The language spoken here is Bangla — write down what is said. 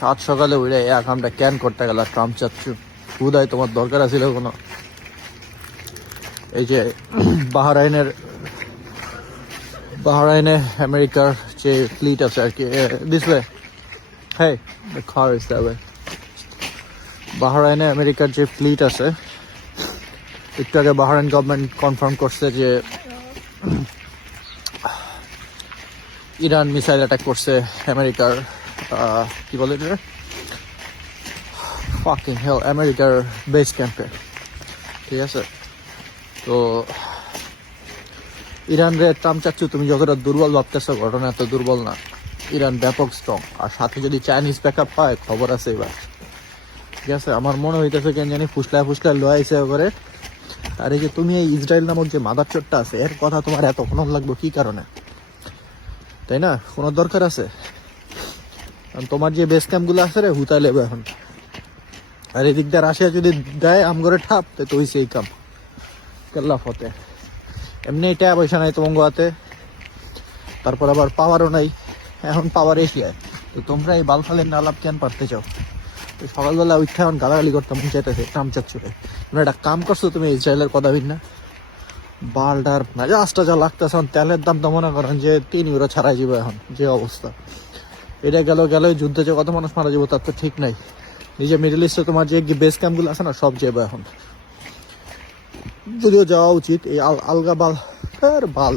সাত সকালে উঠে এক আমরা ক্যান করতে গেল ট্রাম্প চাচ্ছু হুদায় তোমার দরকার আছিল কোনো? এই যে বাহরাইনে আমেরিকার যে ফ্লিট আছে আর কি, দিস ওয়ে, হ্যাঁ the car is that way. বাহরাইনে আমেরিকার যে ফ্লিট আছে, একটু আগে বাহরাইন গভর্নমেন্ট কনফার্ম করছে যে ইরান মিসাইল অ্যাটাক করছে আমেরিকার কি বলে এটা, ফাকিং হেল, আমেরিকার বেস ক্যাম্পে। ঠিক আছে, তো ইরান রে ট্রাম্প চাচ্ছু তুমি যতটা দুর্বল ভাবতেছো, ঘটনা এত দুর্বল না। ইরান ব্যাপক স্ট্রং, আর সাথে যদি চাইনিজ ব্যাকআপ পায় খবর আছে এবার। ঠিক আছে, আমার মনে হইতেছে কেন জানি ফুসলায় লয়াইছে করে। আর এই যে তুমি এই ইসরায়েল নামক যে মাদার চোরটা আছে, এর কথা তোমার এত কোন লাগবে কি কারণে, তাই না? কোনো দরকার আছে? তোমার যে বেস ক্যাম্পগুলো আছে রে হুতাই লেবে এখন। আর এদিক দিয়ে রাশিয়া যদি দেয় আম করে ঠাপ, তো ওই সেই কাম কেল্লা ফতে। এমনি টাকা পয়সা নাই তোমার গোয়াতে, তারপর আবার পাওয়ারও নাই। এখন পাওয়ার এশিয়ায়, তো তোমরা এই বালফালের নালাপ কেন পারতে চাও? তো সকালবেলা উঠে এখন গালাগালি করতে মন চাইতেছে ট্রাম্প চাচ্ছুরে। তোমরা একটা কাম করছো, তুমি ইসরায়েলের কথা ভিন না বালটার মেজাজটা যা লাগতেছে। এখন তেলের দাম তো মনে করেন যে 3 ইউরো ছাড়াই যাবো এখন, যে অবস্থা। এটা গেল যুদ্ধে যে কত মানুষ মারা যাবো তার তো ঠিক নাই। নিজে মিডল ইস্টে তোমার যে বেস ক্যাম্পগুলো আছে না, সব যাবো এখন, যদিও যাওয়া উচিত। এই আলগা বাল বাল